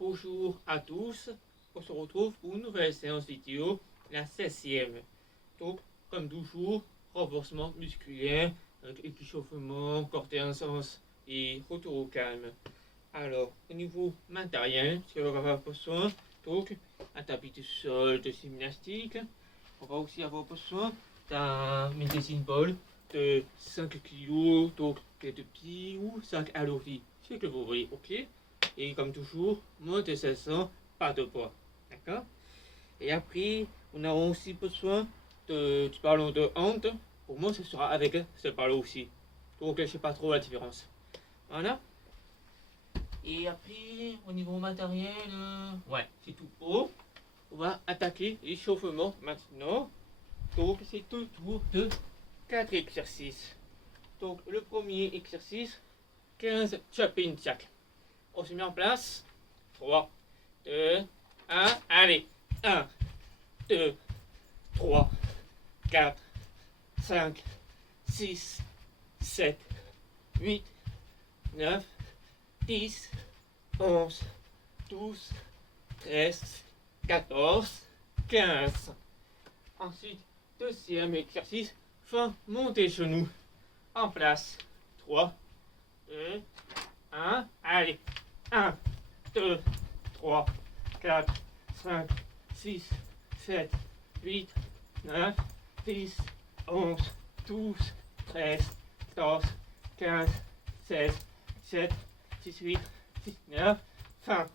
Bonjour à tous, on se retrouve pour une nouvelle séance vidéo, la 16e. Donc, comme toujours, renforcement musculaire, échauffement, coordination et retour au calme. Alors, au niveau matériel, ce qu'on va avoir besoin, donc, un tapis de sol de gymnastique. On va aussi avoir besoin d'un medicine ball de 5 kg, donc de petits ou 5 calories, ce que vous voyez, ok? Et comme toujours, moins de 500, pas de poids. D'accord? Et après, on a aussi besoin du ballon de hand. Pour moi, ce sera avec ce ballon aussi. Donc, je ne sais pas trop la différence. Voilà. Et après, au niveau matériel, ouais, c'est tout beau. On va attaquer l'échauffement maintenant. Donc, c'est autour de 4 exercices. Donc, le premier exercice, 15 jumping jack. On se met en place. 3, 2, 1, allez. 1, 2, 3, 4, 5, 6, 7, 8, 9, 10, 11, 12, 13, 14, 15. Ensuite, deuxième exercice, fin monter genoux. En place. 3, 2, 1, allez. 1, 2, 3, 4, 5, 6, 7, 8, 9, 10, 11, 12, 13, 14, 15, 16, 17, 18, 19, fin.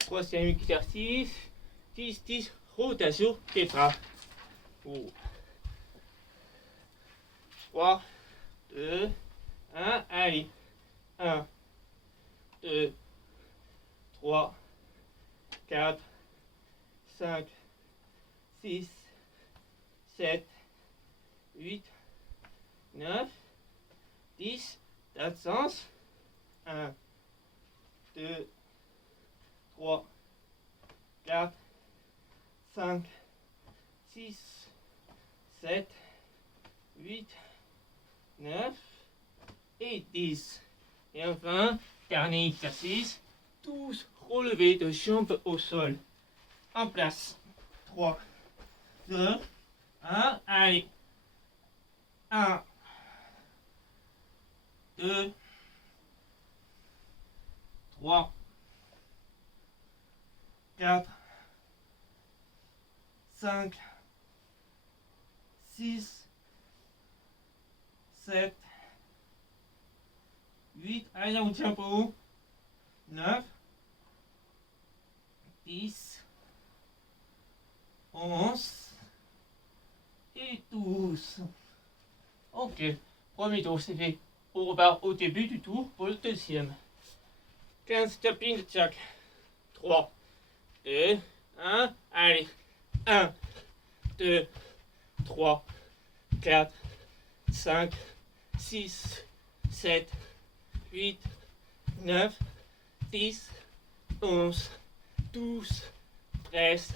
Troisième exercice, 10, 10, rotation des bras. 3, 2, 1, allez. 1, 2, 3, 4, 5, 6, 7, 8, 9, 10, dans le sens. 1, 2, 3, 4, 5, 6, 7, 8, 9 et 10. Et enfin, dernier exercice, tous relevés de jambes au sol. En place. 3, 2, 1, allez. 1, 2, 3, 4, 5, 6, 7, 8, allez là on tient pas haut. 9, 10, 11 et 12. Ok, premier tour c'est fait. On repart au début du tour pour le deuxième. 15 jumping jack. 3, 2, 1, allez. 1, 2, 3, 4, 5, 6, 7, 8, 9, 10, 11, 12, 13,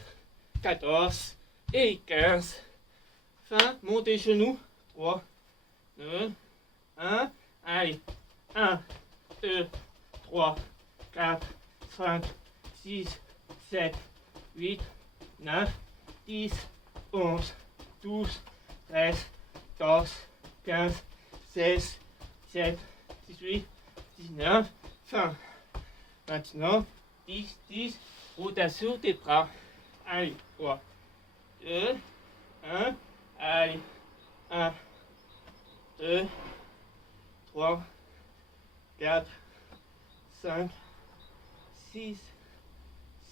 14 et 15. Fin, montez genoux. 3, 2, 1, allez. 1, 2, 3, 4, 5, 6, 7, 8, 9, 10, 11, 12, 13, 14, 15, 16, 17, 18, 19, fin. Maintenant, 10, 10, rotation des bras. Allez, 3, 2, 1, allez. 1, 2, 3, 4, 5, 6,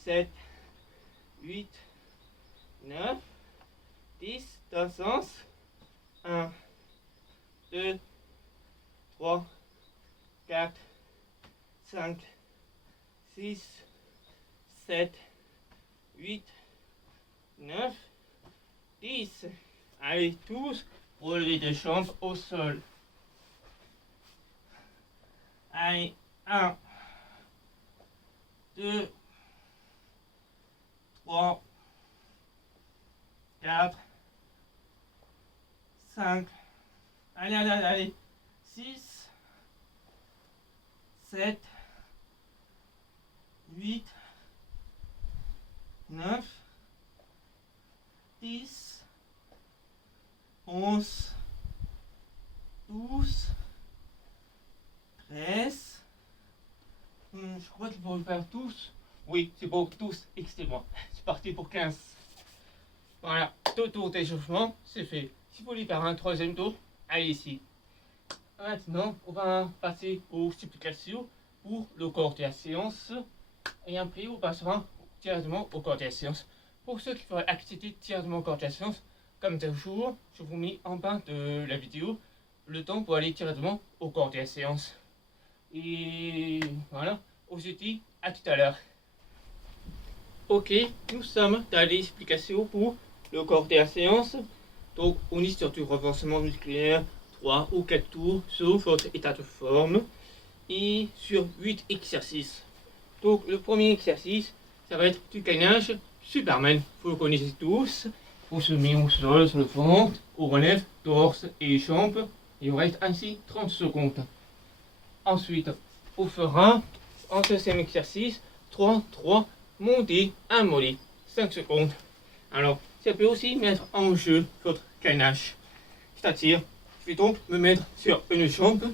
7, 8, 9, 10, dans le sens. 1, 2, 3, 4, 5, 6, 7, 8, 9, 10. Allez tous, relevez de jambes au sol. Allez, 1, 2, 3, 4, 5, allez, allez, allez, 6, 7, 8, 9, 10, 11, 12, 13. Je crois qu'il faut le faire tous. Oui, c'est bon, tous, excusez-moi. C'est parti pour 15. Voilà, 2 tours d'échauffement, c'est fait. Si vous voulez faire un 3e tour, allez ici. Maintenant, on va passer aux supplications pour le corps de la séance. Et après, on passera directement au corps de la séance. Pour ceux qui veulent accéder directement au corps de la séance, comme toujours, je vous mets en bas de la vidéo le temps pour aller directement au corps de la séance. Et voilà, on se dit à tout à l'heure. Ok, nous sommes dans l'explication pour le corps de la séance. Donc, on est sur du renforcement musculaire, 3 ou 4 tours, sauf votre état de forme. Et sur 8 exercices. Donc, le premier exercice, ça va être du gainage Superman. Vous le connaissez tous. On se met au sol, sur le ventre, on relève torse et jambes. Et on reste ainsi 30 secondes. Ensuite, on fera en 2e exercice 3 monter un mollet. 5 secondes. Alors, ça peut aussi mettre en jeu votre gainage. C'est-à-dire, je vais donc me mettre sur une jambe.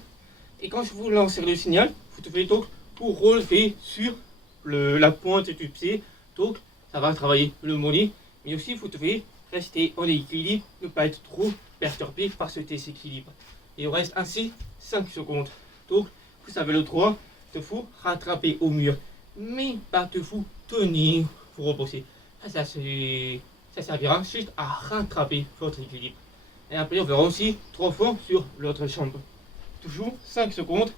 Et quand je vous lance le signal, vous devez donc vous relever sur la pointe du pied. Donc, ça va travailler le mollet. Mais aussi, vous devez rester en équilibre, ne pas être trop perturbé par ce déséquilibre. Et on reste ainsi 5 secondes. Donc, vous avez le droit de vous rattraper au mur, mais pas de vous tenir, vous reposer. Ça servira juste à rattraper votre équilibre. Et après, on verra aussi 3 fois sur l'autre jambe. Toujours 5 secondes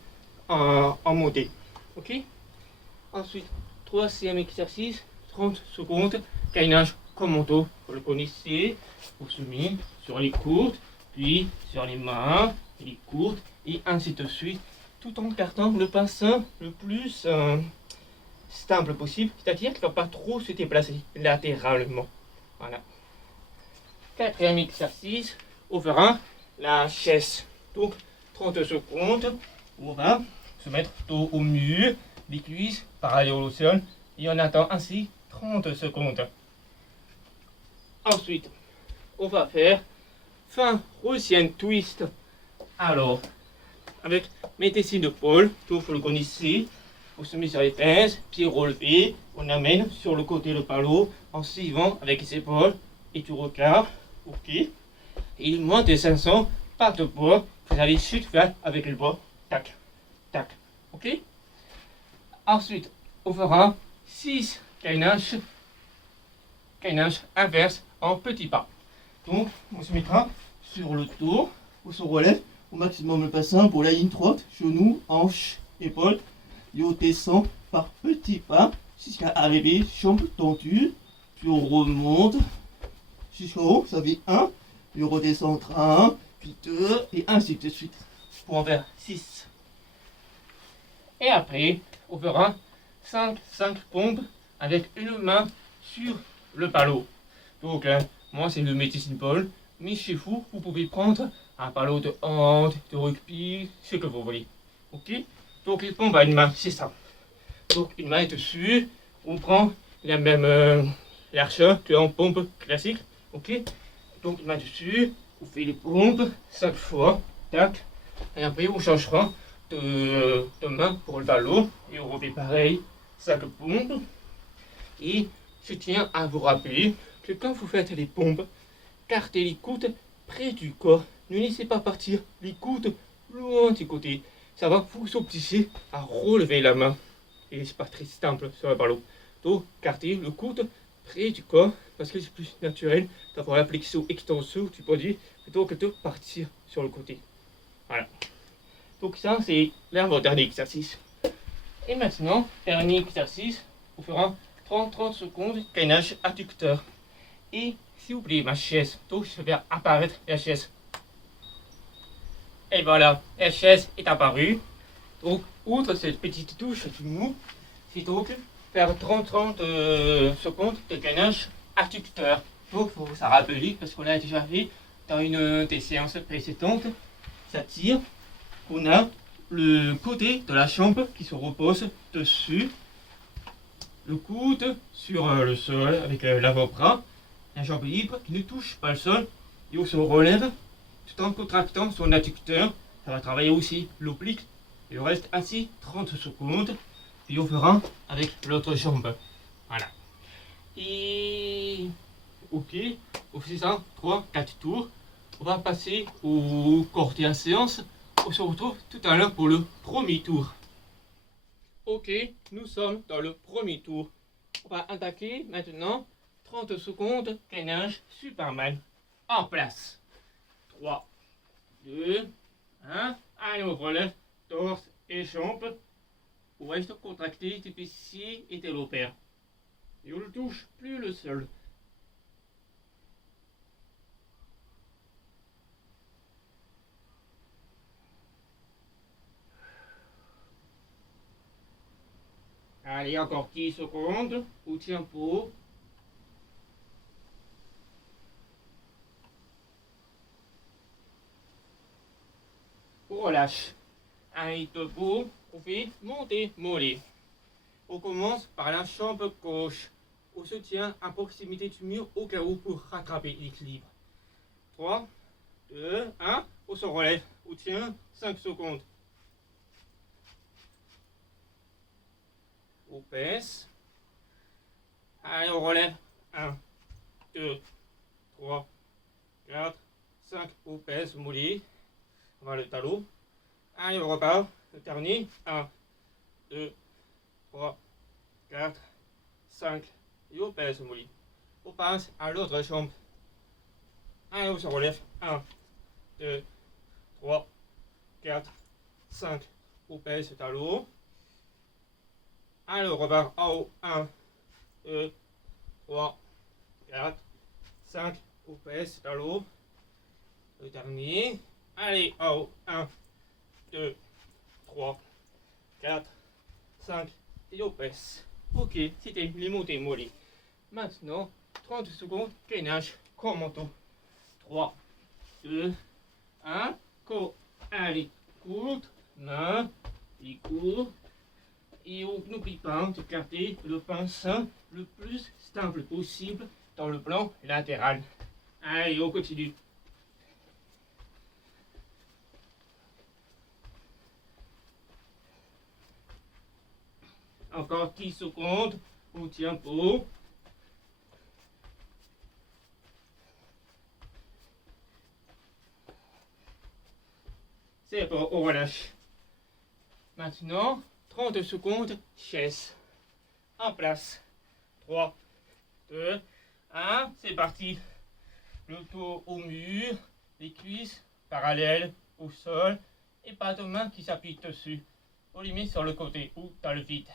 en montée. Ok? Ensuite, 3e exercice, 30 secondes, gainage commando. Vous le connaissez. Vous se met sur les courtes, puis sur les mains, les courtes, et ainsi de suite, tout en gardant le bassin le plus stable possible, c'est-à-dire qu'il ne va pas trop se déplacer latéralement. Voilà. 4e exercice, on fera la chaise. Donc, 30 secondes, on va se mettre dos au mur, les cuisses parallèles au sol, et on attend ainsi 30 secondes. Ensuite, on va faire fin Russian twist. Alors, avec mes dessins de Paul, tout vous le connaissez, on se met sur les pinces, pieds relevés, on amène sur le côté le palot en suivant avec les épaules et tu regardes, ok. Et il moins de 500 pas de bois, vous allez juste faire avec le bois, tac, tac, ok. Ensuite, on fera 6 gainages inverse en petits pas. Donc, on se mettra sur le dos, on se relève au maximum le bassin pour la ligne droite, genoux, hanches, épaules, et on descend par petits pas jusqu'à arriver, jambes tendues, puis on remonte jusqu'en haut, ça fait 1, puis on redescendra 1, puis 2, et ainsi de suite, pour en faire 6. Et après, on fera 5 pompes avec une main sur le palot. Donc, moi c'est le médecine Paul, mais chez vous, vous pouvez prendre un palot de hand, de rugby, ce que vous voulez. Ok? Donc les pompes à une main, c'est ça. Donc une main est dessus, on prend la même largeur qu'en pompe classique. Ok? Donc une main dessus, on fait les pompes 5 fois, tac. Et après on changera de main pour le palot et on refait pareil, 5 pompes. Et je tiens à vous rappeler que quand vous faites les pompes, gardez les coudes près du corps. Ne laissez pas partir les coudes loin du côté. Ça va vous obliger à relever la main. Et c'est pas très simple sur le ballon. Donc, gardez le coude près du corps parce que c'est plus naturel d'avoir la flexo-extension du body plutôt que de partir sur le côté. Voilà. Donc ça, c'est l'avant-dernier exercice. Et maintenant, dernier exercice, on fera 30 secondes gainage adducteur. Et s'il vous plaît, ma chaise, donc je vais faire apparaître la chaise. Et voilà, la chaise est apparue. Donc, outre cette petite touche du mou, c'est donc faire 30 secondes de gainage adducteur. Donc, il faut ça rappeler, parce qu'on l'a déjà fait dans une des séances précédentes. C'est-à-dire qu'on a le côté de la jambe qui se repose dessus. le coude sur le sol avec l'avant-bras, la jambe libre qui ne touche pas le sol, et on se relève tout en contractant son adducteur. Ça va travailler aussi l'oblique, et on reste assis 30 secondes, puis on fera avec l'autre jambe. Voilà. Et ok, on fait ça 3-4 tours. On va passer au corps en séance. On se retrouve tout à l'heure pour le premier tour. Ok, nous sommes dans le premier tour. On va attaquer maintenant 30 secondes gainage Superman. En place. 3, 2, 1. Allez, on relève torse et jambes. On reste contracté depuis ici et tel opère. Et on ne touche plus le sol. Allez, encore 10 secondes. Au tempo. On relâche. Allez, debout. On fait monter, mollet. On commence par la jambe gauche. On se tient à proximité du mur au cas où pour rattraper l'équilibre. 3, 2, 1. On se relève. On tient 5 secondes. On baisse. Allez, on relève. 1, 2, 3, 4, 5. On baisse, mollet. On va le talon. Allez, on repart. Le dernier. 1, 2, 3, 4, 5. Et on baisse, mollet. On passe à l'autre jambe. Allez, on se relève. 1, 2, 3, 4, 5. On baisse le talon. Allez, on repart en haut. 1, 2, 3, 4, 5. On baisse le talon. Le dernier. Allez, en haut. 1, 2, 3, 4, 5. Et on baisse. Ok, c'était les montées mollets. Maintenant, 30 secondes, gainage, commento. 3, 2, 1. Corps. Allez, courte. Main. Et court. Et on n'oublie pas de garder le pinceau le plus stable possible dans le plan latéral. Allez, on continue. Encore 10 secondes au tempo. C'est bon, on relâche. Maintenant, 30 secondes, chaise. En place. 3, 2, 1, c'est parti. Le dos au mur, les cuisses parallèles au sol et pas de main qui s'appuie dessus. On les met sur le côté ou dans le vide.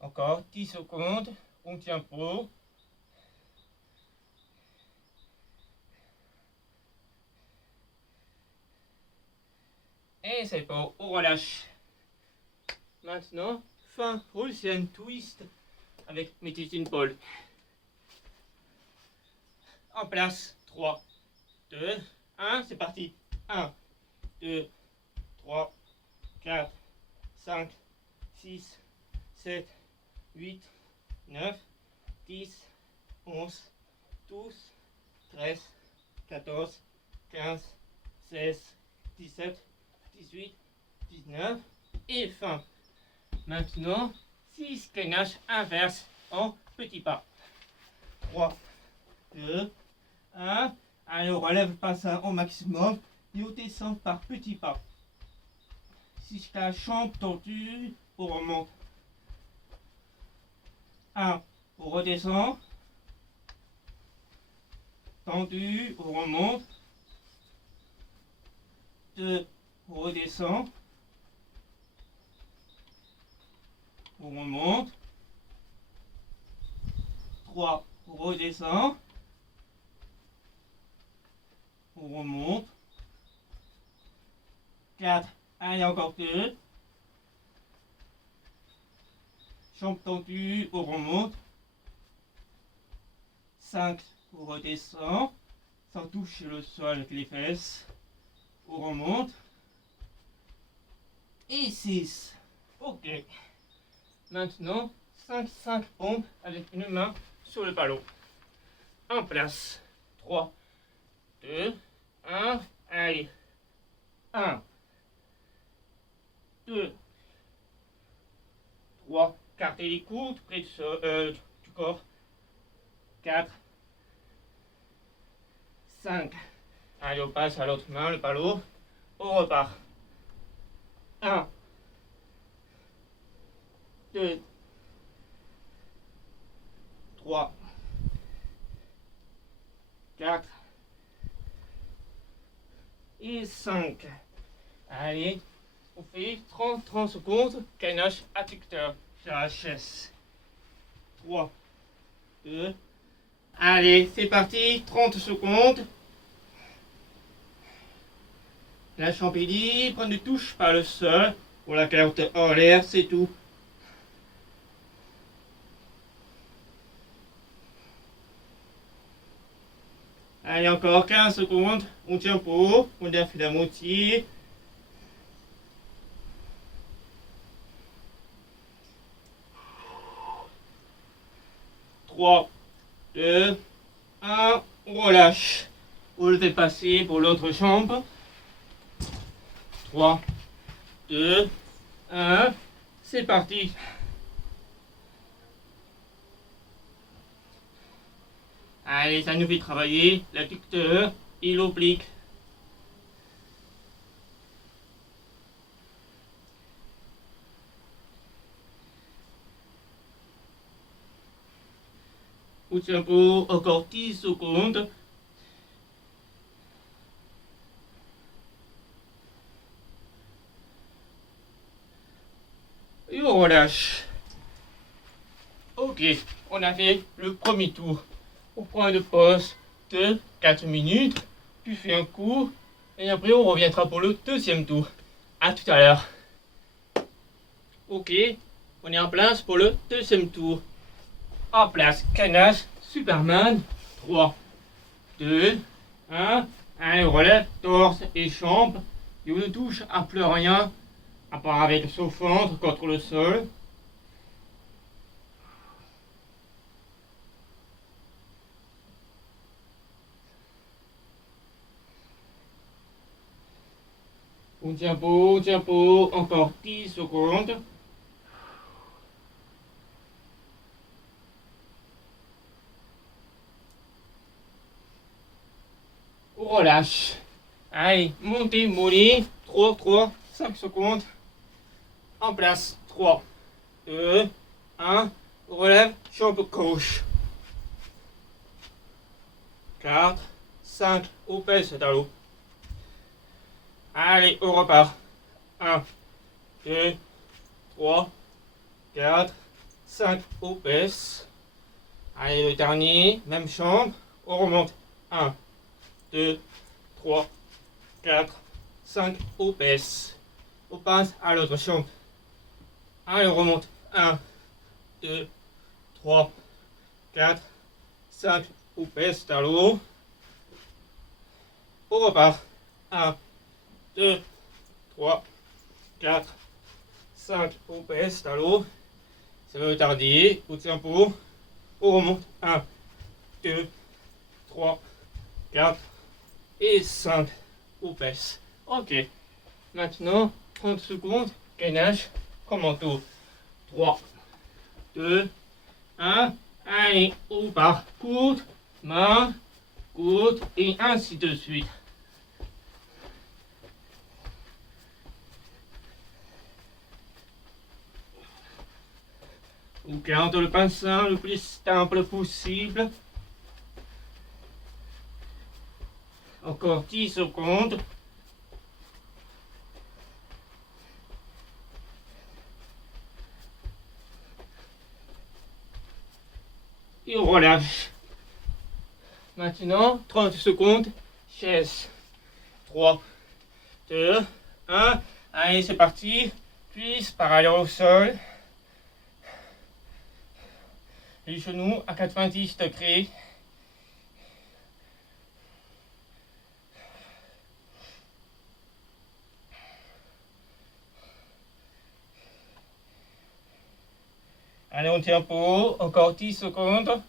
Encore 10 secondes, on tient pour. Et c'est bon, on relâche. Maintenant, fin Russian twist avec médecine Paul. En place, 3, 2, 1, c'est parti. 1, 2, 3, 4, 5, 6, 7, 8, 9, 10, 11, 12, 13, 14, 15, 16, 17, 18, 19 et fin. Maintenant, 6 gainages inverses en petits pas. 3, 2, 1. Allez, on relève le bassin au maximum et on descend par petits pas. Si la jambe tendue, on remonte. 1, on redescend. Tendu, on remonte. 2, on redescend. On remonte. 3, on redescend. On remonte. 4, allez, encore 2. Jambe tendue, on remonte. 5, on redescend. sans toucher le sol avec les fesses. On remonte. Et 6. Ok. Maintenant, 5 pompes avec une main sur le ballon. En place. 3, 2, 1. Allez. 1, 2, 3. Cartez les coudes près du corps. 4, 5. Allez, on passe à l'autre main, le ballon. On repart. 1, 2, 3, 4 et 5. Allez, on fait 30 secondes. Gainage adducteur sur la chaise. 3, 2. Allez, c'est parti. 30 secondes. La jambe est libre, ne touche pas le sol. Pour la carotte en l'air, c'est tout. Allez, encore 15 secondes. On tient pour. On a fait la moitié. Trois, 2, 1. On relâche. Vous le faites passer pour l'autre jambe. 3, 2, 1. C'est parti. Allez, ça nous fait travailler l'adducteur et l'oblique. On tient pour encore 10 secondes. Et on relâche. Ok, on a fait le premier tour. On prend une pause de 4 minutes, puis fait un coup, et après on reviendra pour le deuxième tour. A tout à l'heure. Ok, on est en place pour le deuxième tour. En place, gainage, Superman. 3, 2, 1. Allez, on relève, torse et jambes. Et on ne touche à plus rien, à part avec son ventre contre le sol. On tient pour encore 10 secondes. On relâche. Allez, montez, mollet. 3, 5 secondes. En place. 3, 2, 1. On relève, jambe gauche. 4, 5. On pèse dans l'eau. Allez, on repart. 1, 2, 3, 4, 5. On baisse. Allez, le dernier. Même jambe. On remonte. 1, 2, 3, 4, 5. On baisse. On passe à l'autre jambe. Allez, on remonte. 1, 2, 3, 4, 5. On baisse dans l'eau. On repart. 1, 2, 3, 4, 5, on baisse dans l'eau. Ça va retarder. On tient pour. On remonte. 1, 2, 3, 4 et 5. On baisse. Ok. Maintenant, 30 secondes. Gainage. Commando. 3, 2, 1. Allez, on part. Coude, main, coude et ainsi de suite. On garde le bassin le plus stable possible. Encore 10 secondes. Et on relâche. Maintenant, 30 secondes. Chaise. 3, 2, 1. Allez, c'est parti. Cuisse parallèle au sol. Les genoux à 90 degrés. Allez, on tient pour haut, encore 10 secondes.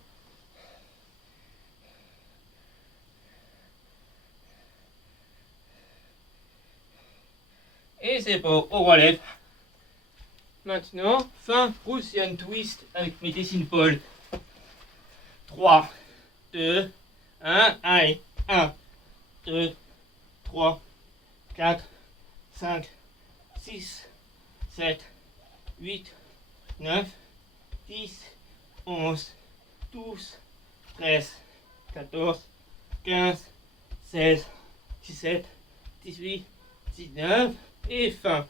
Et c'est bon, on relève. Maintenant, fin Russian twist avec mes dessins Paul. 3, 2, 1, allez, 1, 2, 3, 4, 5, 6, 7, 8, 9, 10, 11, 12, 13, 14, 15, 16, 17, 18, 19 et fin.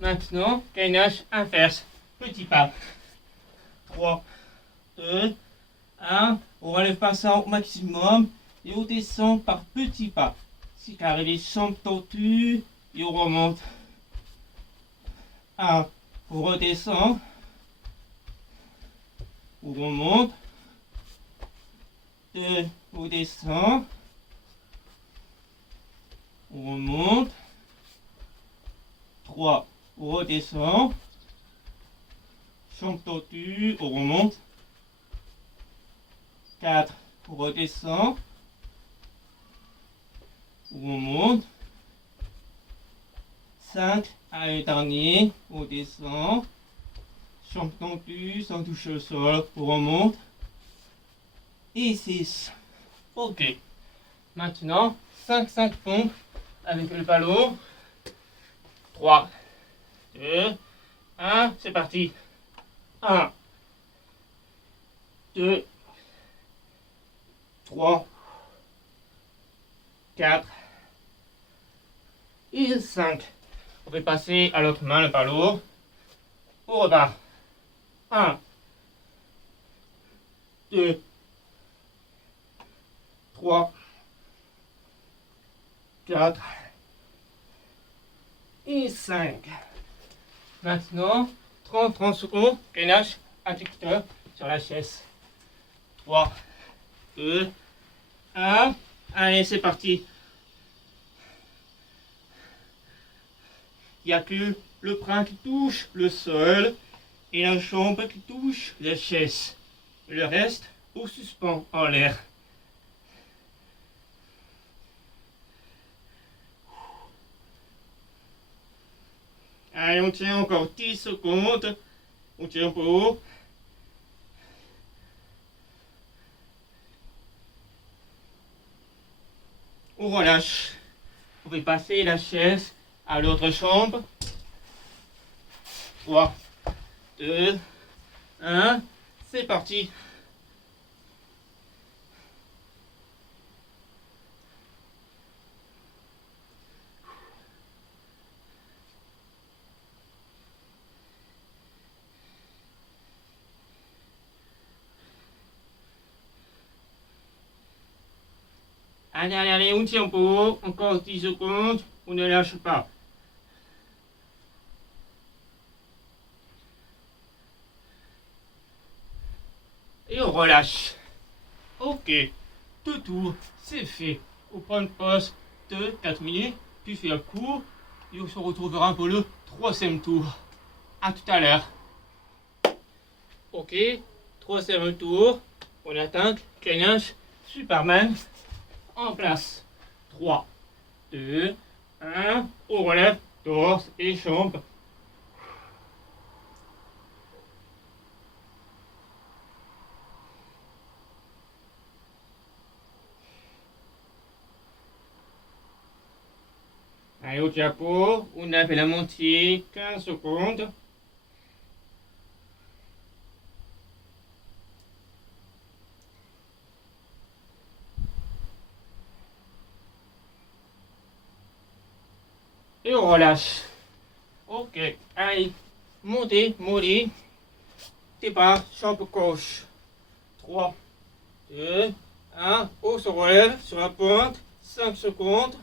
Maintenant, gainage inverse, petit pas. 3, 2, 1, on relève pas ça au maximum et on descend par petits pas. Si carré les jambes tortues et on remonte. 1, on redescend, on remonte. 2, on descend, on remonte. 3, on redescend, jambes tortues, on remonte. 4, on redescend, on remonte. 5, allez, dernier, on descend, jambes tendues, sans toucher au sol, on remonte. Et 6. Ok. Maintenant, 5 pompes avec le ballon. 3, 2, 1, c'est parti. 1, 2, 3, 4 et 5. On va passer à l'autre main le ballon. On repart. 1, 2, 3, 4 et 5. Maintenant, 30 secondes, gainage adducteur sur la chaise. 3, 2, 1. Allez, c'est parti. Il n'y a que le bras qui touche le sol et la jambe qui touche la chaise. Le reste, on suspend en l'air. Allez, on tient encore 10 secondes. On tient pour haut. On relâche. On va passer la chaise à l'autre chambre. 3, 2, 1. C'est parti. Allez, on tient pour haut. Encore 10 secondes. On ne lâche pas. Et on relâche. Ok. 2 tours, c'est fait. On prend une pause de 4 minutes, puis fait un coup, et on se retrouvera pour le 3e tour. A tout à l'heure. Ok, 3e tour. On atteint gainage Superman en place. 3, 2, 1. On relève torse et jambes. Allez, au diapo, on a fait la montée, 15 secondes. Et on relâche. Ok, allez, montez, mollet, départ, jambe gauche. 3, 2, 1, on se relève sur la pointe, 5 secondes.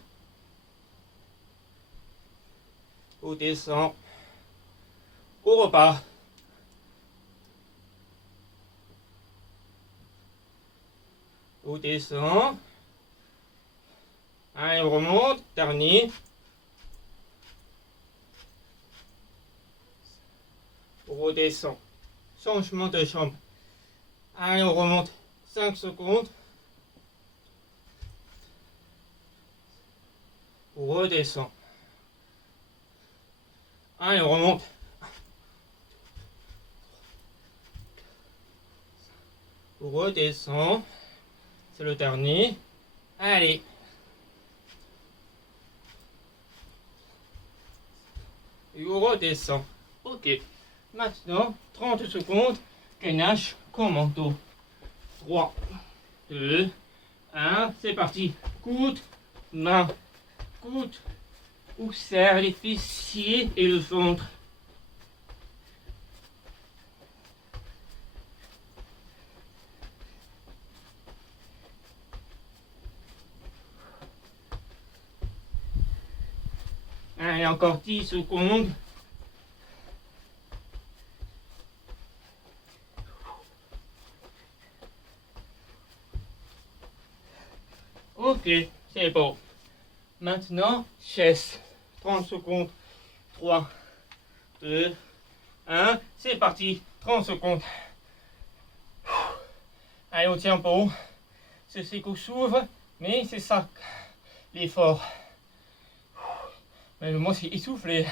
On descend, on repart. On descend. Allez, on remonte, dernier. On redescend. changement de chambre. Allez, on remonte 5 secondes. On redescend. Allez, on remonte. On redescend. C'est le dernier. Allez. Et on redescend. Ok. Maintenant, 30 secondes. Gainage, commando. 3, 2, 1. C'est parti. Coude, main, coude. Ou serre les fessiers et le ventre. Allez, encore 10 secondes. Ok, c'est bon. Maintenant, chaise. 30 secondes. 3, 2, 1. C'est parti. 30 secondes. Allez, on tient bon. C'est qu'on s'ouvre, mais c'est ça l'effort. Mais moi, c'est essoufflé.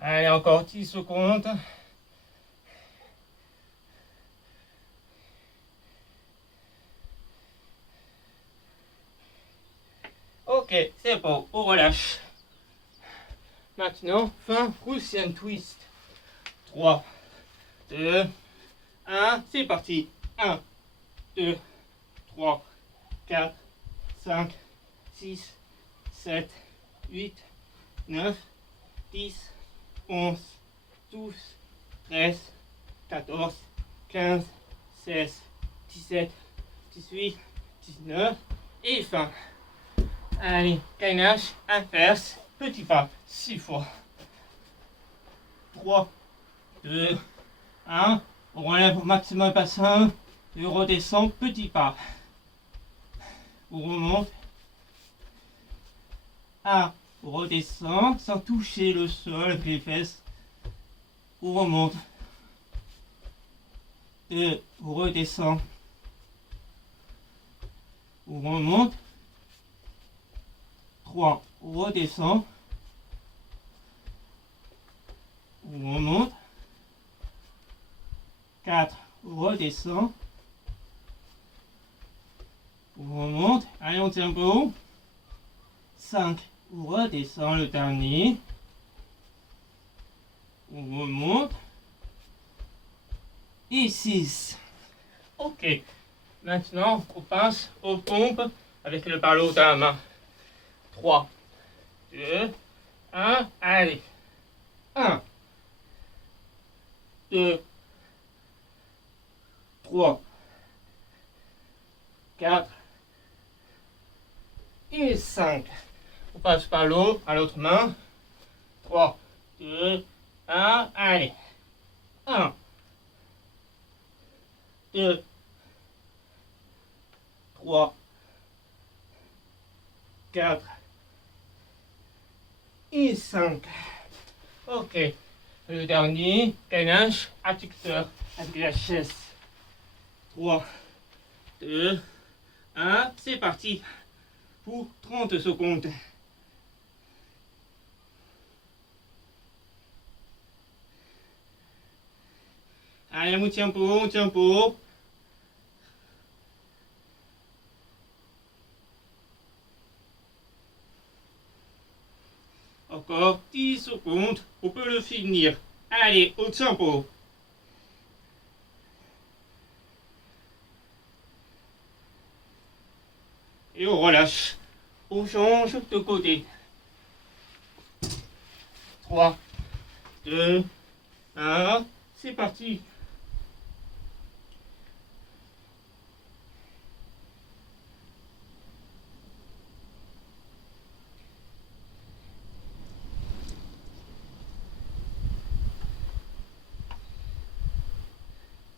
Allez, encore 10 secondes. Ok, c'est bon, on relâche. Maintenant, fin Russian twist. 3, 2, 1, c'est parti. 1, 2, 3, 4, 5, 6, 7, 8, 9, 10, 11, 12, 13, 14, 15, 16, 17, 18, 19 et fin. Allez, gainage, inverse, petit pas, 6 fois. 3, 2, 1, on relève au maximum le bassin, et on redescend, petit pas. On remonte. 1, on redescend sans toucher le sol avec les fesses. On remonte. 2, on redescend. On remonte. 3, on redescend. On remonte. 4, on redescend. On remonte. Allez, on tient bon. 5, on redescend le dernier. On remonte. Et 6. Ok. Maintenant, on passe aux pompes avec le ballon dans la main. 3, 2, 1, allez. 1, 2, 3, 4 et 5. On passe par l'eau à l'autre main. 3, 2, 1, allez. 1, 2, 3, 4 et 5. Ok. Le dernier, gainage, adducteur avec la chaise. 3, 2, 1, c'est parti pour 30 secondes. Allez, on tient bon, on tient bon. Encore 10 secondes, on peut le finir. Allez, au tempo. Et on relâche. On change de côté. 3, 2, 1, c'est parti.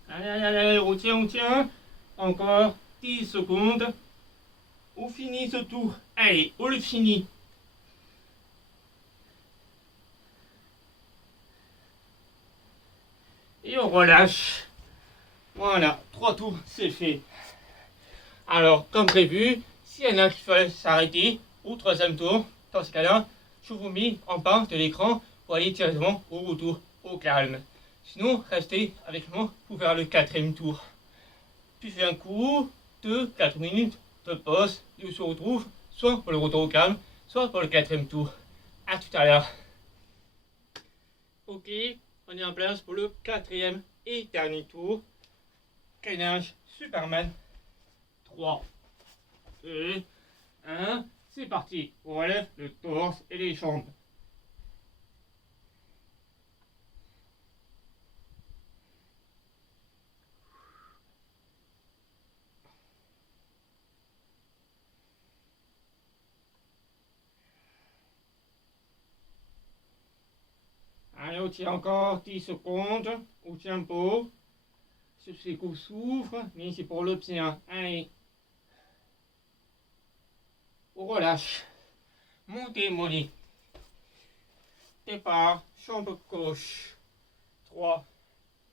Allez, allez, allez, on tient, on tient. Encore 10 secondes. On finit ce tour. Allez, on le finit. Et on relâche. Voilà, 3 tours, c'est fait. Alors, comme prévu, s'il y en a qui veulent s'arrêter au 3e tour, dans ce cas-là, je vous mets en bas de l'écran pour aller directement au retour au calme. Sinon, restez avec moi pour faire le 4e tour. Puis fais un coup de 4 minutes de pause et on se retrouve soit pour le retour au calme, soit pour le 4e tour. A tout à l'heure. Ok, on est en place pour le 4e et dernier tour. Gainage Superman. 3, 2, 1, c'est parti. On relève le torse et les jambes. Allez, on tient encore 10 secondes au tempo. Ce qu'on souffre, mais c'est pour le bien. Allez. On relâche. Montez, mollet. Départ, jambe gauche. 3,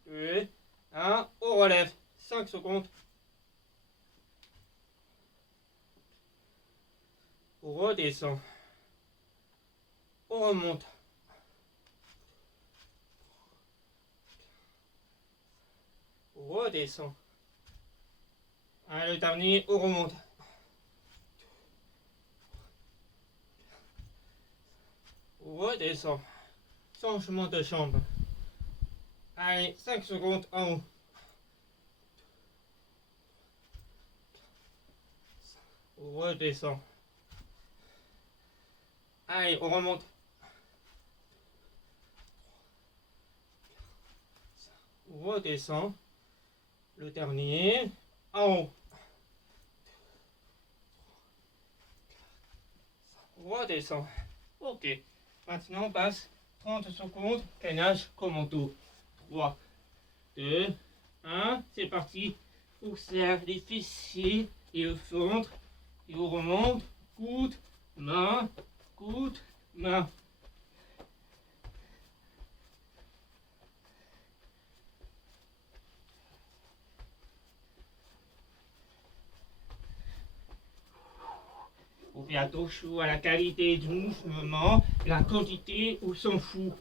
2, 1. On relève. 5 secondes. On redescend. On remonte. On redescend. Allez, le dernier, on remonte. On redescend. Changement de jambe. Allez, 5 secondes en haut. On redescend. Allez, on remonte. On redescend. Le dernier, en haut. On redescend. Ok. Maintenant, on passe 30 secondes. Gainage commando. 3, 2, 1. C'est parti. On serre les fessiers et le ventre. Et on remonte. Coude, main, coude, main. On fait attention à la qualité du mouvement, la quantité, on s'en fout.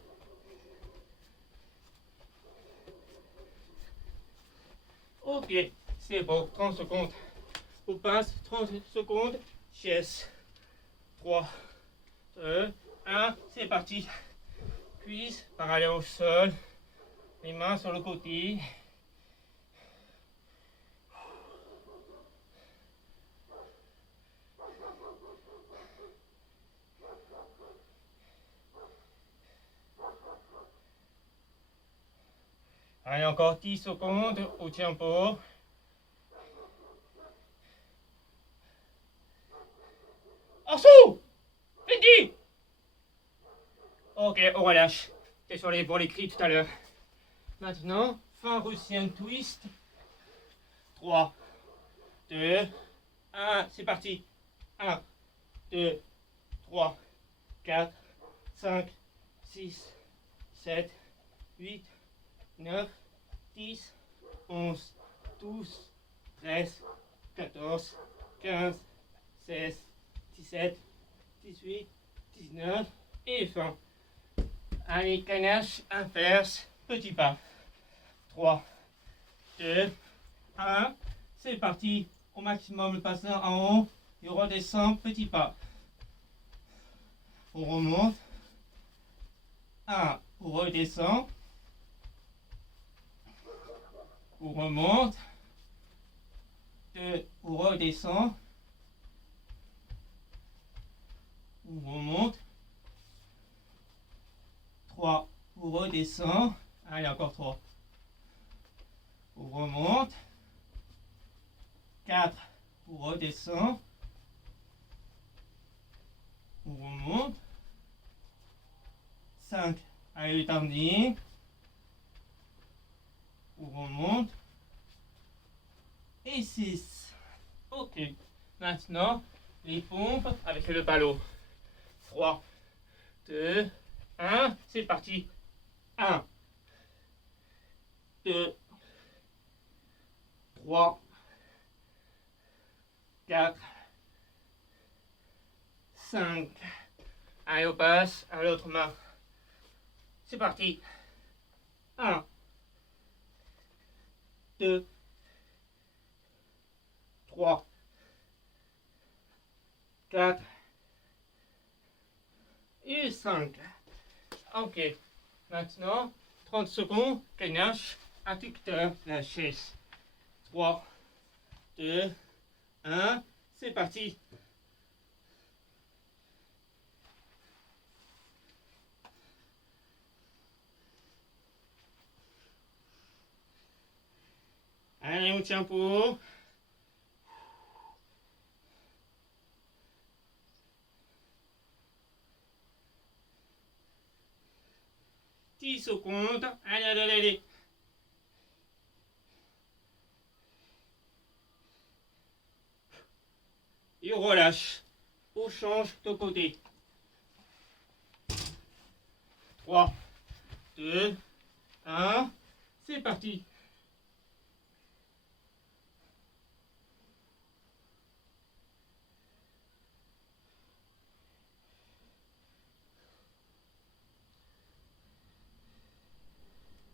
Ok, c'est bon, 30 secondes. On passe 30 secondes, chaise. 3, 2, 1, c'est parti. Cuisse parallèle au sol, les mains sur le côté. Allez, encore 10 secondes au tempo. En dessous! Fini! Ok, on relâche. Désolé pour les cris tout à l'heure. Maintenant, fin Russian twist. 3, 2, 1, c'est parti. 1, 2, 3, 4, 5, 6, 7, 8, 9, 10, 11, 12, 13, 14, 15, 16, 17, 18, 19 et fin. Allez, gainage inverse, petit pas. 3, 2, 1, c'est parti. Au maximum le bassin en haut et on redescend, petit pas. On remonte. 1, on redescend. On remonte. 2, on redescend. On remonte. 3, on redescend. Allez, encore 3. On remonte. 4, on redescend. On remonte. 5, allez, le dernier. On remonte. Et 6. Ok. Maintenant, les pompes avec le ballon. 3, 2, 1. C'est parti. 1, 2, 3, 4, 5. Allez, on passe à l'autre main. C'est parti. 1, 2, 3, 4 et 5. Ok. Maintenant, 30 secondes, gainage, adducteur, la chaise. 3, 2, 1, c'est parti. Allez, on tient pour. Dix secondes. Allez, allez, allez. Et on relâche. On change de côté. 3, 2, 1. C'est parti.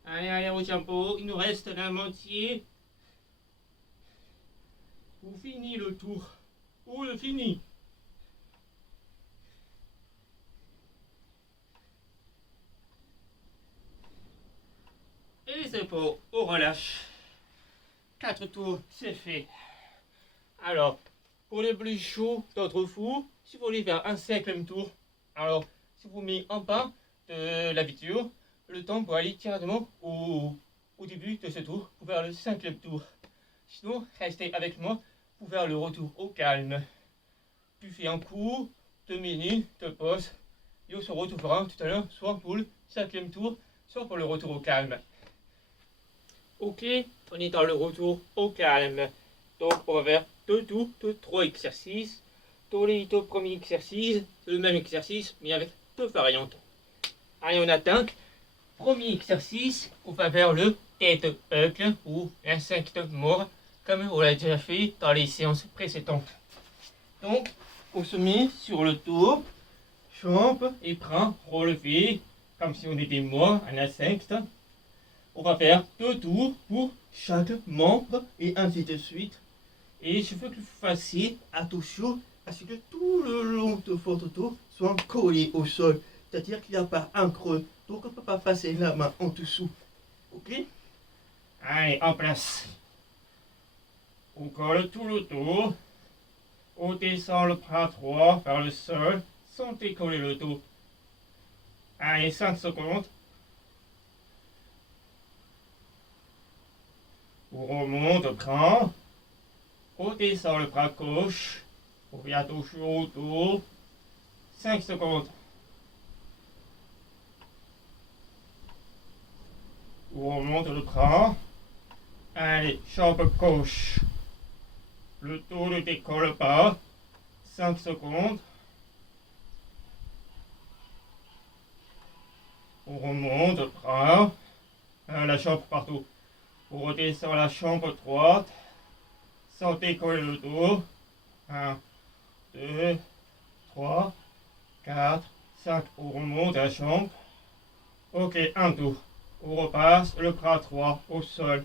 Allez, allez, au tempo. Il nous reste la moitié. Vous finissez le tour. Vous le finissez. Et les épaules, on relâche. 4 tours, c'est fait. Alors, pour les plus chauds d'entre vous, si vous voulez faire un 5e tour, alors, si vous mettez en bas de la vidéo, le temps pour aller directement au début de ce tour pour faire le 5e tour. Sinon, restez avec moi pour faire le retour au calme. Puis fait un coup, 2 minutes de pause, et on se retrouvera tout à l'heure, soit pour le 5e tour, soit pour le retour au calme. Ok, on est dans le retour au calme. Donc, on va faire 2 tours de 3 exercices. Tous les 2 premiers exercices, c'est le même exercice, mais avec 2 variantes. Allez, on attaque. Premier exercice, on va faire le tête bucle ou insecte mort, comme on l'a déjà fait dans les séances précédentes. Donc, on se met sur le dos, jambes et bras relevés, comme si on était mort, un insecte. On va faire 2 tours pour chaque membre et ainsi de suite. Et je veux que vous fassiez attention à ce que tout le long de votre dos soit collé au sol. C'est-à-dire qu'il n'y a pas un creux. Donc on ne peut pas passer la main en dessous. Ok? Allez, en place. On colle tout le dos. On descend le bras droit vers le sol sans décoller le dos. Allez, 5 secondes. On remonte le bras. On descend le bras gauche. On vient toucher au dos. 5 secondes. On remonte le bras. Allez, jambe gauche. Le dos ne décolle pas. 5 secondes. On remonte le bras. La jambe partout. On redescend la jambe droite. Sans décoller le dos. 1, 2, 3, 4, 5. On remonte la jambe. Ok, un tour. On repasse le bras droit au sol.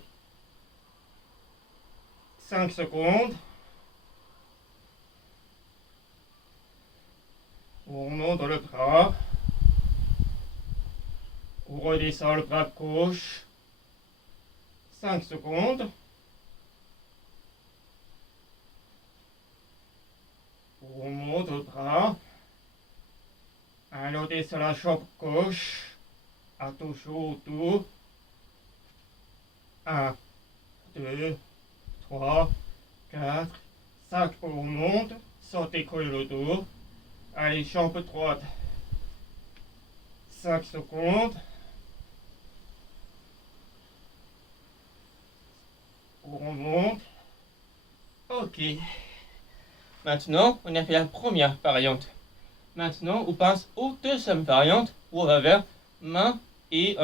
5 secondes. On remonte le bras. On redescend le bras gauche. 5 secondes. On remonte le bras. On descend la jambe gauche. Attention au dos. 1, 2, 3, 4, 5. On remonte sans décoller le dos. Allez, jambe droite. 5 secondes. On remonte. Ok. Maintenant, on a fait la première variante. Maintenant, on passe aux deuxième variante où on va faire main et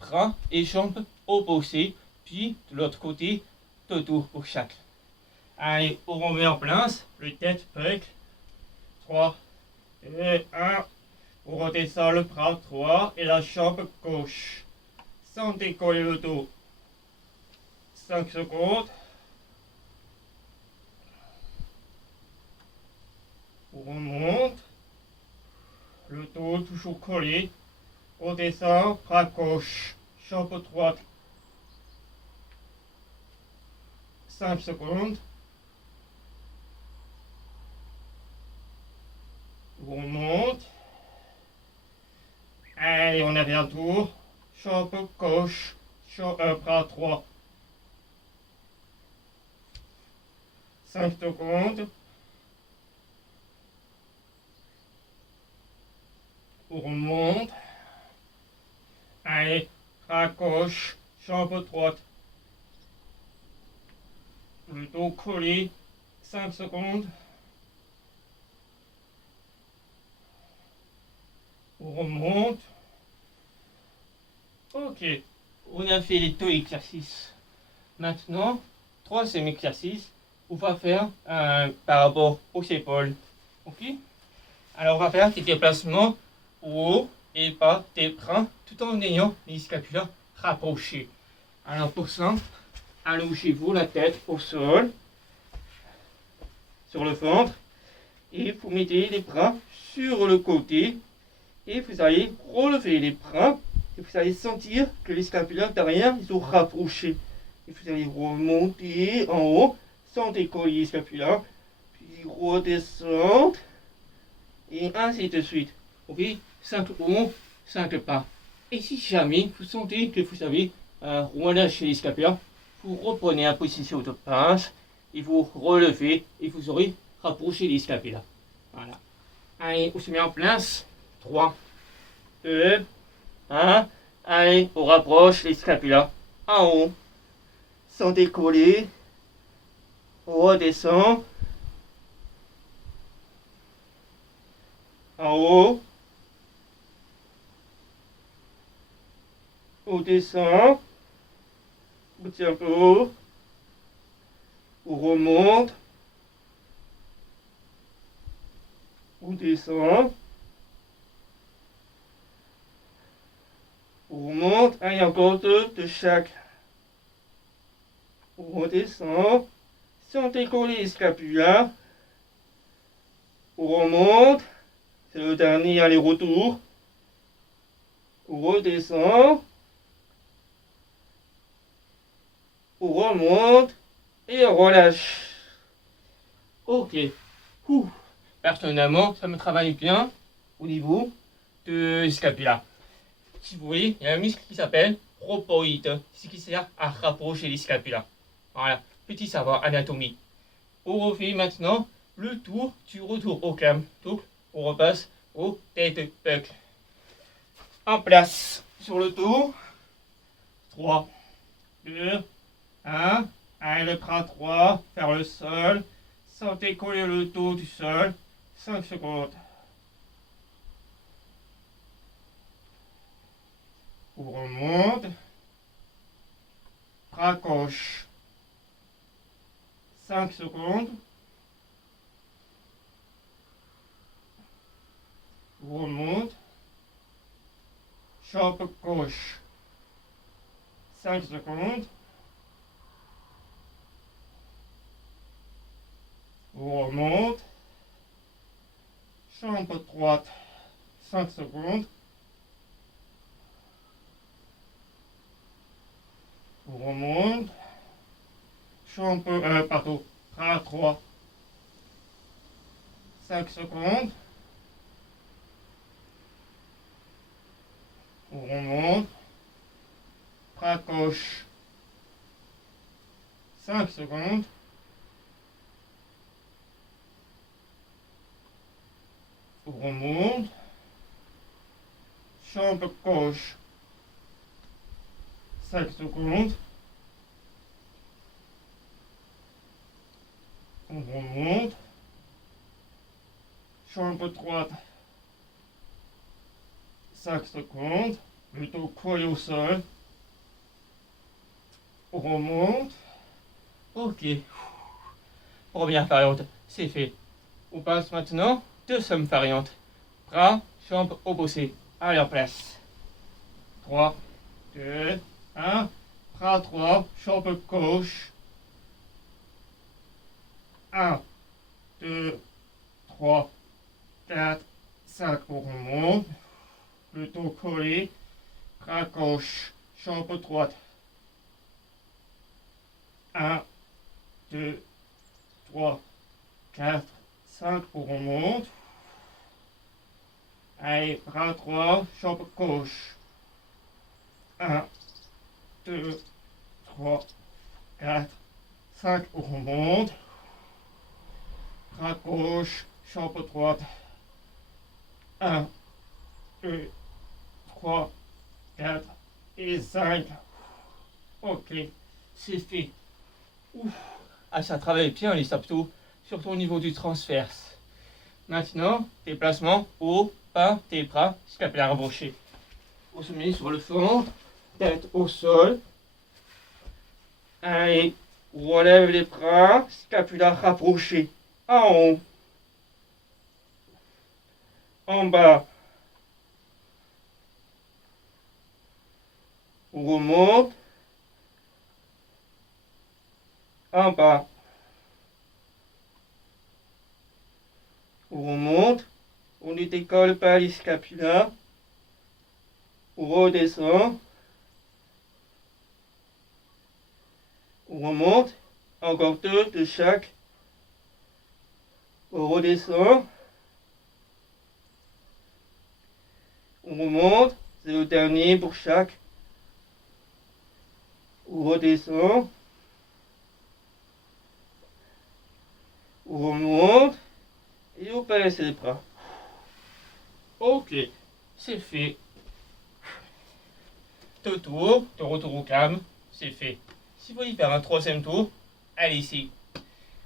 bras et jambes opposés, puis de l'autre côté, deux tours pour chaque. Allez, on remet en place, le tête bec. 3, 2, 1. On redescend le bras droit et la jambe gauche, sans décoller le dos. 5 secondes. On remonte. Le dos toujours collé. On descend, bras gauche, jambe droite. 5 secondes. On monte. Allez, on avait un tour. Jambe gauche, bras droit. 5 secondes. On remonte. Allez, bras gauche, jambe droite. Le dos collé. 5 secondes. On remonte. Ok, on a fait les deux exercices. Maintenant, troisième exercice, on va faire par rapport aux épaules. Ok? Alors, on va faire des déplacements haut et bas des bras tout en ayant les scapulas rapprochés. Alors, pour ça, allongez-vous la tête au sol, sur le ventre, et vous mettez les bras sur le côté, et vous allez relever les bras. Et vous allez sentir que les scapulaires derrière, ils sont rapprochés. Et vous allez remonter en haut, sans décoller les scapulaires. Puis redescendre. Et ainsi de suite. Ok? 5 hauts, 5 bas. Et si jamais vous sentez que vous avez relâché les scapulaires, vous reprenez la position de pince. Et vous relevez. Et vous aurez rapproché les scapulaires. Voilà. Allez, on se met en place. 3, 2, 1. Allez, on rapproche les scapulas en haut, sans décoller. On redescend. En haut. On descend. On tient un peu haut. On remonte. On descend. On remonte, et encore deux de chaque. On redescend, sans décoller les scapulas. On remonte, c'est le dernier aller-retour. On redescend. On remonte, et on relâche. Ok. Personnellement, ça me travaille bien au niveau de scapula. Si vous voyez, il y a un muscle qui s'appelle rhoboïde, ce qui sert à rapprocher les scapulas. Voilà, petit savoir anatomie. On refait maintenant le tour du retour au calme. Donc, on repasse au tête buck. En place sur le tour. 3, 2, 1. Allez, le bras droit vers le sol, sans décoller le dos du sol. 5 secondes. On remonte. Bras gauche. 5 secondes. On remonte. Jambe gauche. 5 secondes. On remonte. Jambe droite. 5 secondes. On remonte. Bras droit. 5 secondes. On remonte. Bras gauche. 5 secondes. On remonte. Jambe gauche. 5 secondes. On remonte. Jambe droite. 5 secondes. Le dos collé au sol. On remonte. Ok. Première variante, c'est fait. On passe maintenant deuxième variante. Bras, jambes opposées à leur place. 3, 2, 1. Bras droit, jambe gauche. 1, 2, 3, 4, 5. On remonte. Le dos collé. Bras gauche, jambe droite. 1, 2, 3, 4, 5. On remonte. Allez, bras droit, jambe gauche. 1, 2, 3, 4, 5. On remonte. Bras gauche, jambe droite. 1, 2, 3, 4 et 5. Ok, c'est fait. Ouf. Ah, ça travaille bien les abdos, surtout au niveau du transverse. Maintenant, déplacement haut, bas des bras, scapulaire rapproché. On se met sur le fond, tête au sol. Allez, on relève les bras, scapulaire rapproché. En haut. En bas. On remonte. En bas. On remonte. On ne décolle pas les scapulaires. On redescend. On remonte. Encore deux de chaque. On redescend. On remonte. C'est le dernier pour chaque. On redescend. On remonte. Et on baisse les bras. Ok, c'est fait. Deux tours, de retour au calme, c'est fait. Si vous voulez faire un troisième tour, allez-y.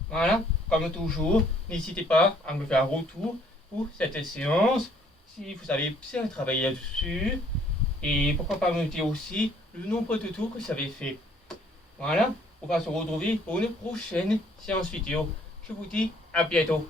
Voilà, comme toujours, n'hésitez pas à me faire un retour pour cette séance, si vous avez bien travaillé là-dessus, et pourquoi pas me dire aussi le nombre de tours que vous avez fait. Voilà, on va se retrouver pour une prochaine séance vidéo. Je vous dis à bientôt.